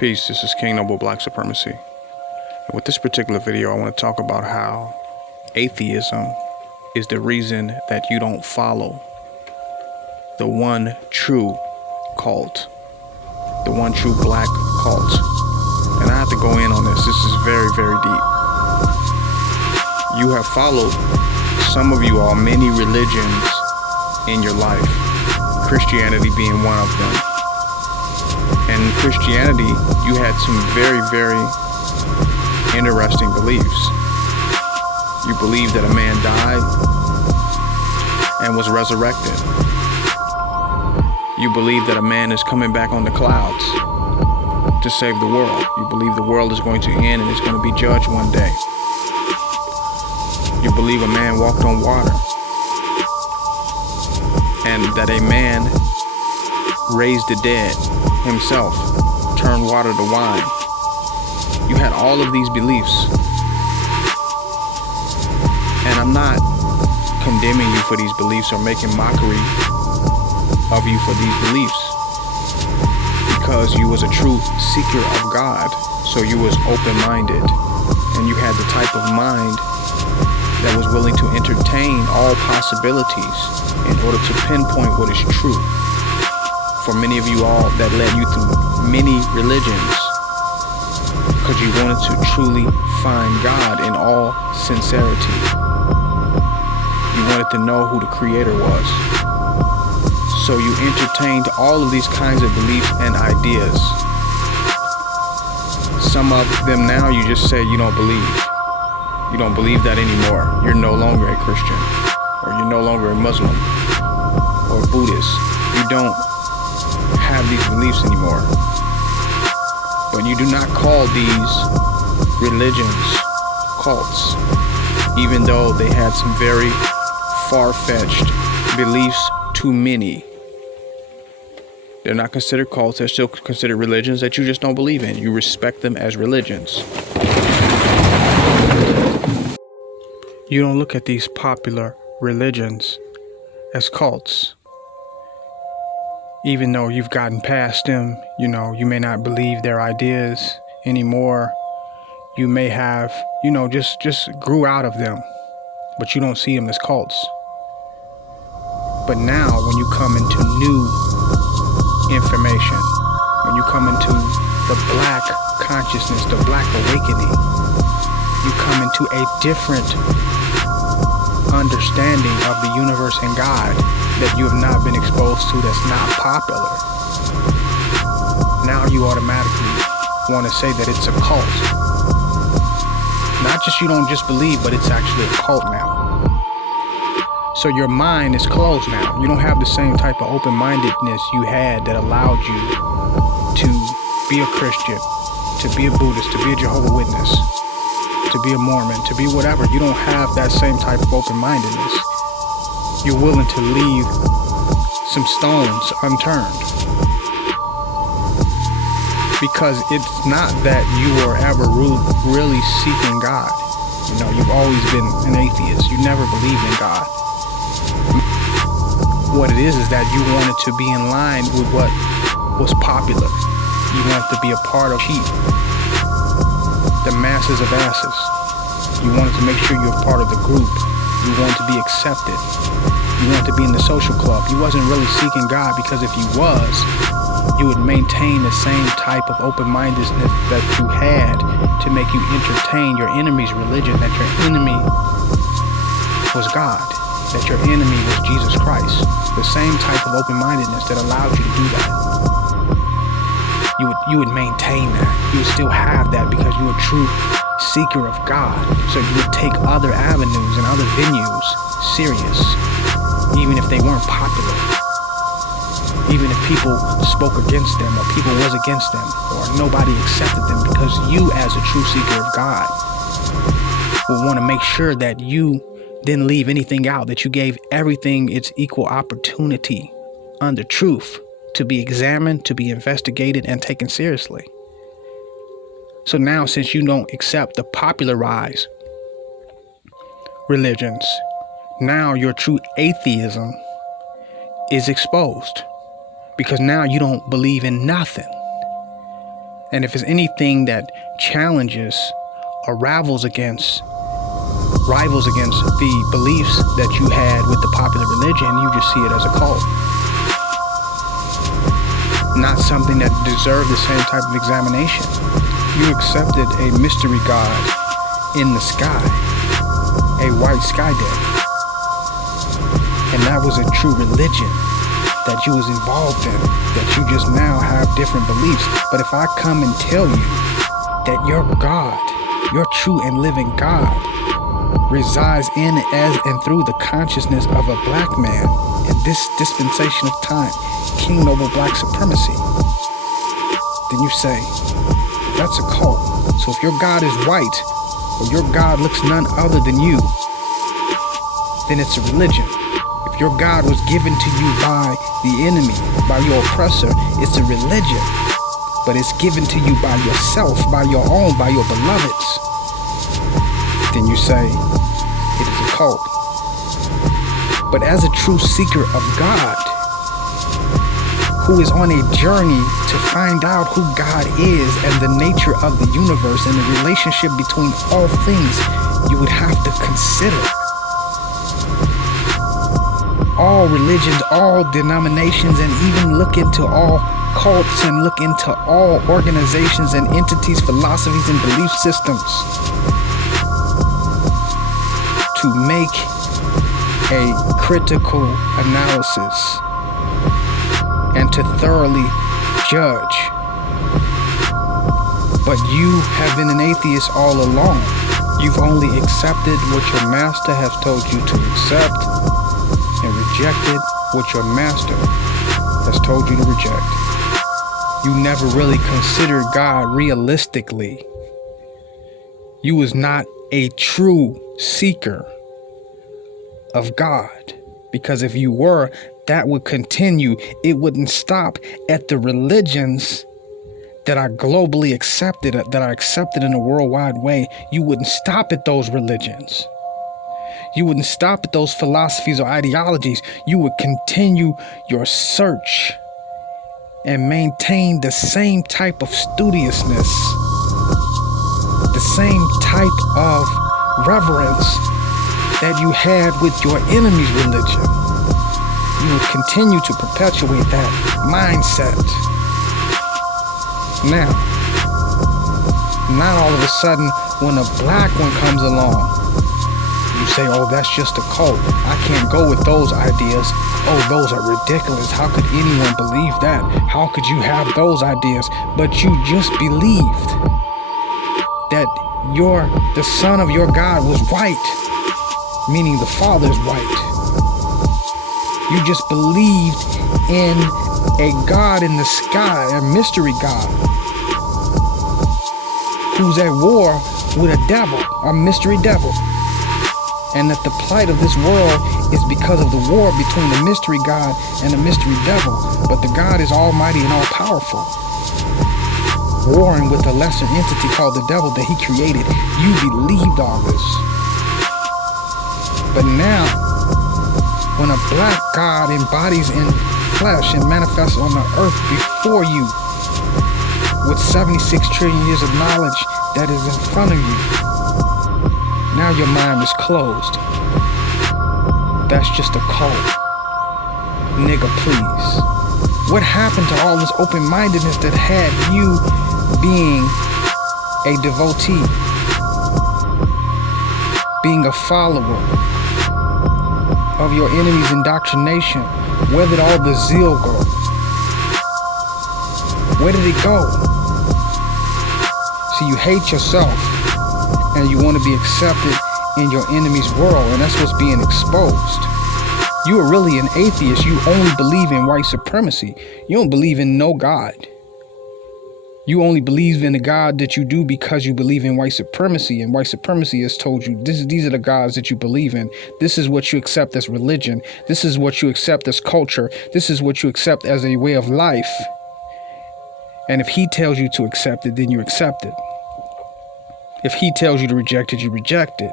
Peace, this is King Noble Black Supremacy. And with this particular video, I want to talk about how atheism is the reason that you don't follow the one true cult, the one true black cult. And I have to go in on this. This is very, very deep. You have followed, some of you all, many religions in your life, Christianity being one of them. And in Christianity, you had some very, very interesting beliefs. You believed that a man died and was resurrected. You believe that a man is coming back on the clouds to save the world. You believe the world is going to end and it's going to be judged one day. You believe a man walked on water and that a man raised the dead himself, turned water to wine. You had all of these beliefs. And I'm not condemning you for these beliefs or making mockery of you for these beliefs, because you was a true seeker of God. So you was open-minded and you had the type of mind that was willing to entertain all possibilities in order to pinpoint what is true. For many of you all, that led you through many religions because you wanted to truly find God in all sincerity. You wanted to know who the Creator was. So you entertained all of these kinds of beliefs and ideas. Some of them now you just say you don't believe. You don't believe that anymore. You're no longer a Christian, or you're no longer a Muslim or Buddhist. You don't have these beliefs anymore. But you do not call these religions cults, even though they had some very far-fetched beliefs to many. They're not considered cults. They're still considered religions that you just don't believe in. You respect them as religions. You don't look at these popular religions as cults. Even though you've gotten past them, you may not believe their ideas anymore. You may have, just grew out of them, but you don't see them as cults. But now when you come into new information, when you come into the black consciousness, the black awakening, you come into a different understanding of the universe and God that you have not been exposed to, that's not popular. Now you automatically want to say that it's a cult. Not just you don't just believe, but it's actually a cult now. So your mind is closed now. You don't have the same type of open-mindedness you had that allowed you to be a Christian, to be a Buddhist, to be a Jehovah's Witness, to be a Mormon, to be whatever. You don't have that same type of open-mindedness. You're willing to leave some stones unturned. Because it's not that you were ever really seeking God. You've always been an atheist. You never believed in God. What it is that you wanted to be in line with what was popular. You wanted to be a part of sheep, the masses of asses. You wanted to make sure you're part of the group. You wanted to be accepted. You wanted to be in the social club. You wasn't really seeking God, because if you was, you would maintain the same type of open-mindedness that you had to make you entertain your enemy's religion, that your enemy was God, that your enemy was Jesus Christ. The same type of open-mindedness that allowed you to do that. You would maintain that. You would still have that because you're a true seeker of God. So you would take other avenues and other venues serious, even if they weren't popular. Even if people spoke against them, or people was against them, or nobody accepted them, because you, as a true seeker of God, will want to make sure that you didn't leave anything out, that you gave everything its equal opportunity under truth to be examined, to be investigated, and taken seriously. So now, since you don't accept the popularized religions, now your true atheism is exposed, because now you don't believe in nothing. And if it's anything that challenges or rivals against the beliefs that you had with the popular religion, you just see it as a cult. Not something that deserved the same type of examination. You accepted a mystery god in the sky, a white sky daddy. And that was a true religion that you was involved in, that you just now have different beliefs. But if I come and tell you that your God, your true and living God, resides in, as, and through the consciousness of a black man in this dispensation of time, King Noble Black Supremacy, then you say, that's a cult. So if your God is white, or your God looks none other than you, then it's a religion. If your God was given to you by the enemy, by your oppressor, it's a religion. But it's given to you by yourself, by your own, by your beloveds, then you say, it is a cult. But as a true seeker of God, who is on a journey to find out who God is and the nature of the universe and the relationship between all things, you would have to consider all religions, all denominations, and even look into all cults and look into all organizations and entities, philosophies, and belief systems to make a critical analysis and to thoroughly judge. But you have been an atheist all along. You've only accepted what your master has told you to accept and rejected what your master has told you to reject. You never really considered God realistically. You was not a true seeker of God, because if you were, that would continue. It wouldn't stop at the religions that are globally accepted, that are accepted in a worldwide way. You wouldn't stop at those religions. You wouldn't stop at those philosophies or ideologies. You would continue your search and maintain the same type of studiousness, the same type of reverence that you had with your enemy's religion. You would continue to perpetuate that mindset. Now, not all of a sudden when a black one comes along, you say, oh, that's just a cult. I can't go with those ideas. Oh, those are ridiculous. How could anyone believe that? How could you have those ideas? But you just believed that the son of your God was white, meaning the father is white. You just believed in a God in the sky, a mystery God, who's at war with a devil, a mystery devil. And that the plight of this world is because of the war between the mystery God and the mystery devil. But the God is almighty and all powerful, warring with a lesser entity called the devil that he created. You believed all this. But now, when a black God embodies in flesh and manifests on the earth before you with 76 trillion years of knowledge that is in front of you, now your mind is closed. That's just a cult. Nigga, please. What happened to all this open-mindedness that had you being a devotee, being a follower of your enemy's indoctrination? Where did all the zeal go? Where did it go? So you hate yourself and you want to be accepted in your enemy's world, and that's what's being exposed. You are really an atheist. You only believe in white supremacy. You don't believe in no God. You only believe in the God that you do because you believe in white supremacy, and white supremacy has told you these are the gods that you believe in. This is what you accept as religion. This is what you accept as culture. This is what you accept as a way of life. And if he tells you to accept it, then you accept it. If he tells you to reject it, you reject it.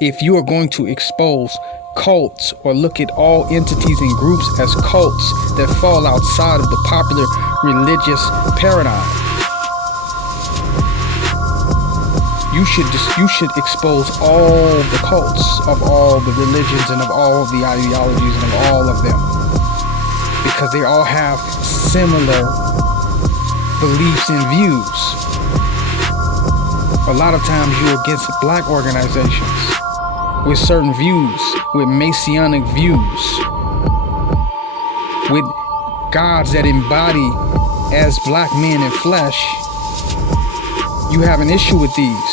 If you are going to expose cults or look at all entities and groups as cults that fall outside of the popular religious paradigm. You should expose all the cults of all the religions and of all the ideologies and of all of them, because they all have similar beliefs and views. A lot of times you're against black organizations with certain views, with Messianic views, with gods that embody as black men in flesh. You have an issue with these,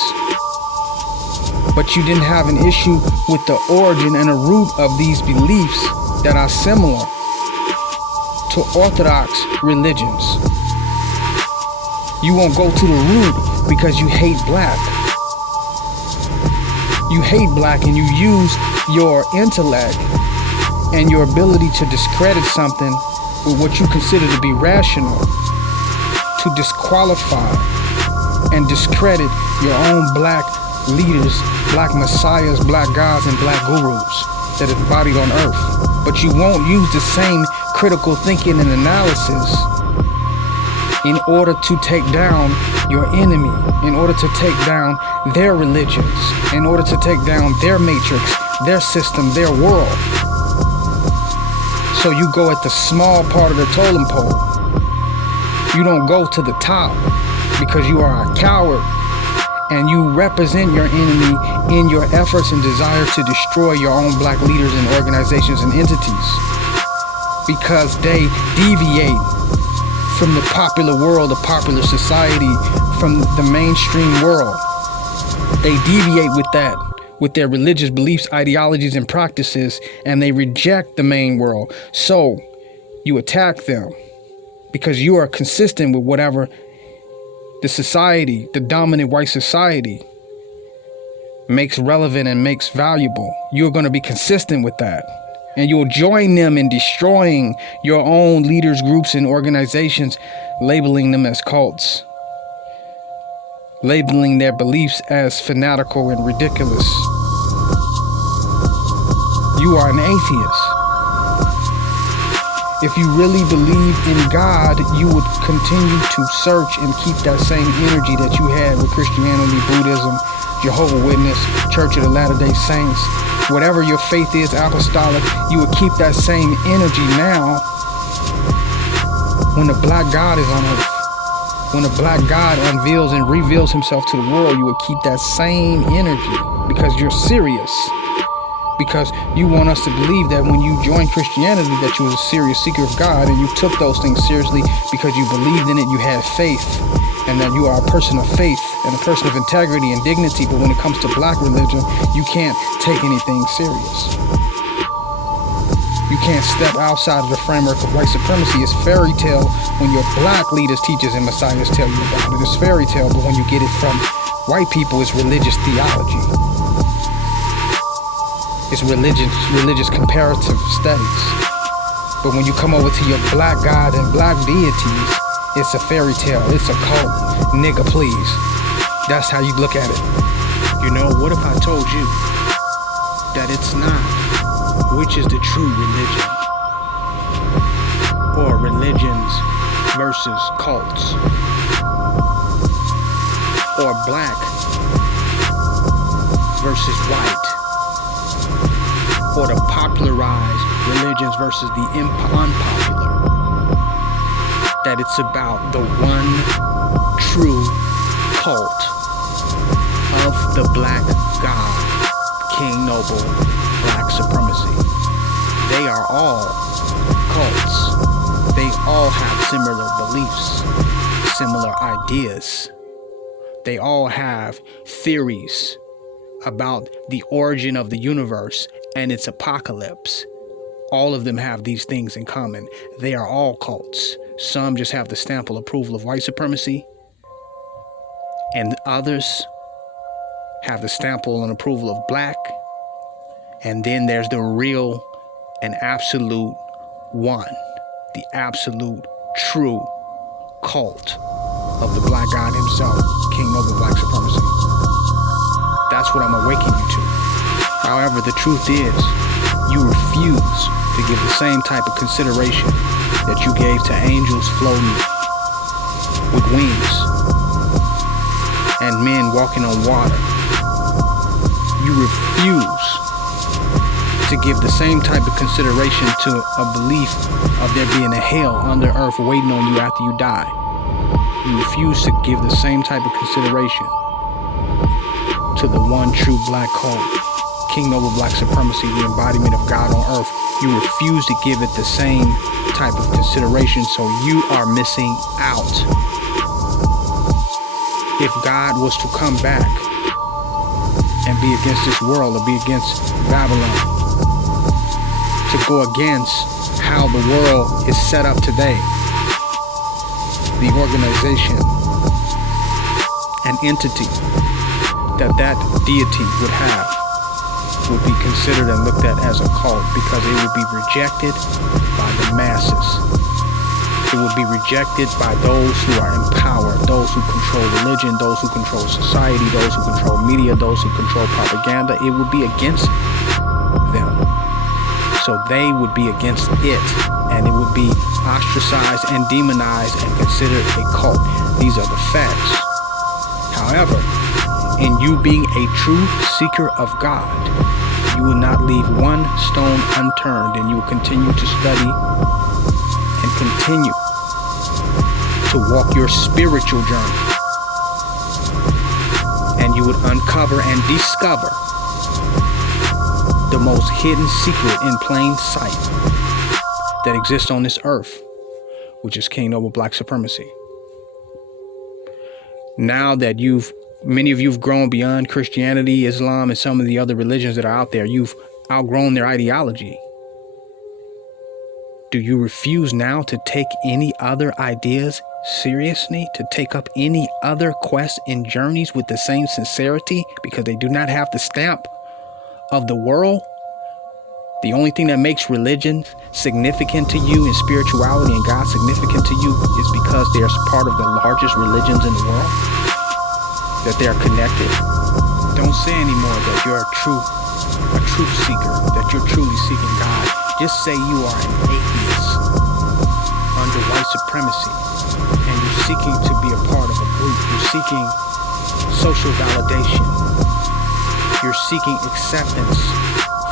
but you didn't have an issue with the origin and the root of these beliefs that are similar to Orthodox religions. You won't go to the root because you hate black. You hate black, and you use your intellect and your ability to discredit something with what you consider to be rational to disqualify and discredit your own black leaders, black messiahs, black gods, and black gurus that are embodied on earth. But you won't use the same critical thinking and analysis in order to take down your enemy, in order to take down their religions, in order to take down their matrix, their system, their world. So you go at the small part of the totem pole. You don't go to the top because you are a coward and you represent your enemy in your efforts and desire to destroy your own black leaders and organizations and entities, because they deviate from the popular world, the popular society, from the mainstream world. They deviate with that, with their religious beliefs, ideologies, and practices, and they reject the main world. So you attack them because you are consistent with whatever the society, the dominant white society, makes relevant and makes valuable. You're going to be consistent with that. And you'll join them in destroying your own leaders, groups, and organizations, labeling them as cults, labeling their beliefs as fanatical and ridiculous. You are an atheist. If you really believe in God, you would continue to search and keep that same energy that you had with Christianity, Buddhism, Jehovah's Witness, Church of the Latter-day Saints. Whatever your faith is, apostolic, you would keep that same energy now when the black God is on earth. When the black God unveils and reveals himself to the world, you would keep that same energy because you're serious. Because you want us to believe that when you joined Christianity that you was a serious seeker of God, and you took those things seriously because you believed in it, you had faith, and that you are a person of faith and a person of integrity and dignity. But when it comes to black religion, you can't take anything serious. You can't step outside of the framework of white supremacy. It's fairy tale when your black leaders, teachers, and messiahs tell you about it. It's fairy tale, but when you get it from white people, it's religious theology. It's religious comparative studies. But when you come over to your black God and black deities, it's a fairy tale. It's a cult. Nigga, please. That's how you look at it. You know, what if I told you that it's not which is the true religion, or religions versus cults, or black versus white, or the popularized religions versus the unpopular? That it's about the one true cult of the black God, King Noble, black supremacy. They are all cults. They all have similar beliefs, similar ideas. They all have theories about the origin of the universe and its apocalypse. All of them have these things in common. They are all cults. Some just have the stamp of approval of white supremacy, and others have the stamp and approval of black. And then there's the real and absolute one, the absolute true cult of the black God himself, King Noble, black supremacy. That's what I'm awakening you to. However, the truth is, you refuse to give the same type of consideration that you gave to angels floating wings and men walking on water. You refuse to give the same type of consideration to a belief of there being a hell under earth waiting on you after you die. You refuse to give the same type of consideration to the one true black cult, King Noble Black Supremacy, the embodiment of God on earth. You refuse to give it the same type of consideration, so you are missing out. If God was to come back and be against this world or be against Babylon, to go against how the world is set up today, the organization, an entity that deity would have would be considered and looked at as a cult, because it would be rejected by the masses. It would be rejected by those who are in power, those who control religion, those who control society, those who control media, those who control propaganda. It would be against them. So they would be against it, and it would be ostracized and demonized and considered a cult. These are the facts. However, in you being a true seeker of God, you will not leave one stone unturned, and you will continue to study and continue to walk your spiritual journey. And you would uncover and discover the most hidden secret in plain sight that exists on this earth, which is King Noble Black Supremacy. Now that many of you have grown beyond Christianity, Islam, and some of the other religions that are out there, you've outgrown their ideology. Do you refuse now to take any other ideas seriously, to take up any other quests and journeys with the same sincerity, because they do not have the stamp of the world? The only thing that makes religion significant to you and spirituality and God significant to you is because they're part of the largest religions in the world, that they are connected. Don't say anymore that you're a truth seeker, that you're truly seeking God. Just say you are an atheist under white supremacy, and you're seeking to be a part of a group. You're seeking social validation. You're seeking acceptance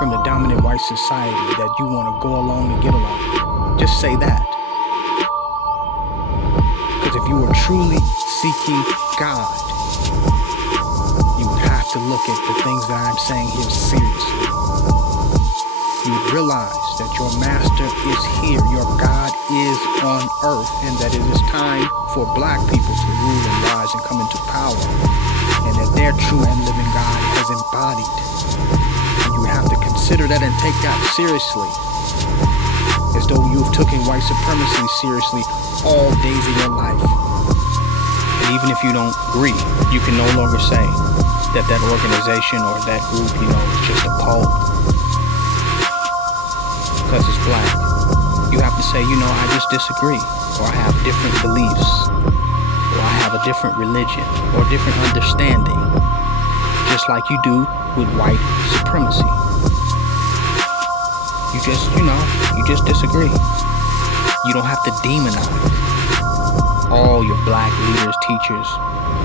from the dominant white society, that you want to go along and get along. Just say that. Because if you are truly seeking God, you would have to look at the things that I'm saying here seriously. You would realize that your master is here, your God is on earth, and that it is time for black people to rule and rise and come into power, and that their true and living God has embodied. And you have to consider that and take that seriously, as though you've taken white supremacy seriously all days of your life. And even if you don't agree, you can no longer say that that organization or that group, is just a cult because it's black. You have to say, I just disagree, or I have different beliefs, or I have a different religion, or different understanding, just like you do with white supremacy. You just disagree. You don't have to demonize all your black leaders, teachers,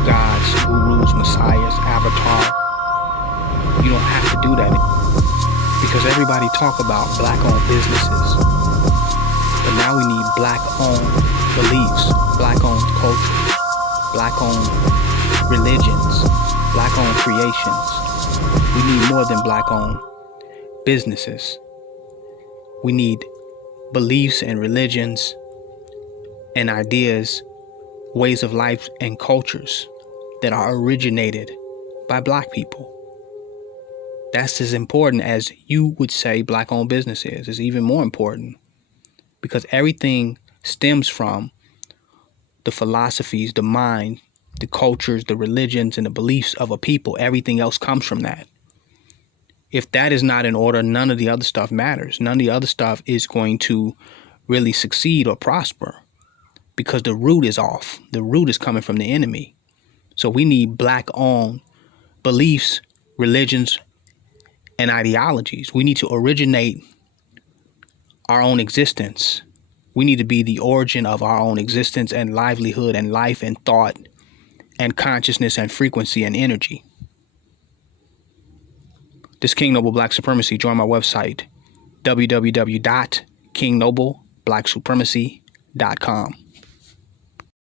gods, gurus, messiahs, avatar. You don't have to do that, because everybody talk about black-owned businesses. But now we need black-owned beliefs, black-owned culture, black-owned religions, black-owned creations. We need more than black-owned businesses. We need beliefs and religions and ideas, ways of life and cultures that are originated by black people. That's as important as you would say black-owned business is. It's even more important, because everything stems from the philosophies, the mind, the cultures, the religions, and the beliefs of a people. Everything else comes from that. If that is not in order, none of the other stuff matters. None of the other stuff is going to really succeed or prosper, because the root is off. The root is coming from the enemy. So we need black-owned beliefs, religions, and ideologies. We need to originate our own existence We need to be the origin of our own existence and livelihood and life and thought and consciousness and frequency and energy. This King Noble Black Supremacy. Join my website, www.kingnoblepblacksupremacy.com.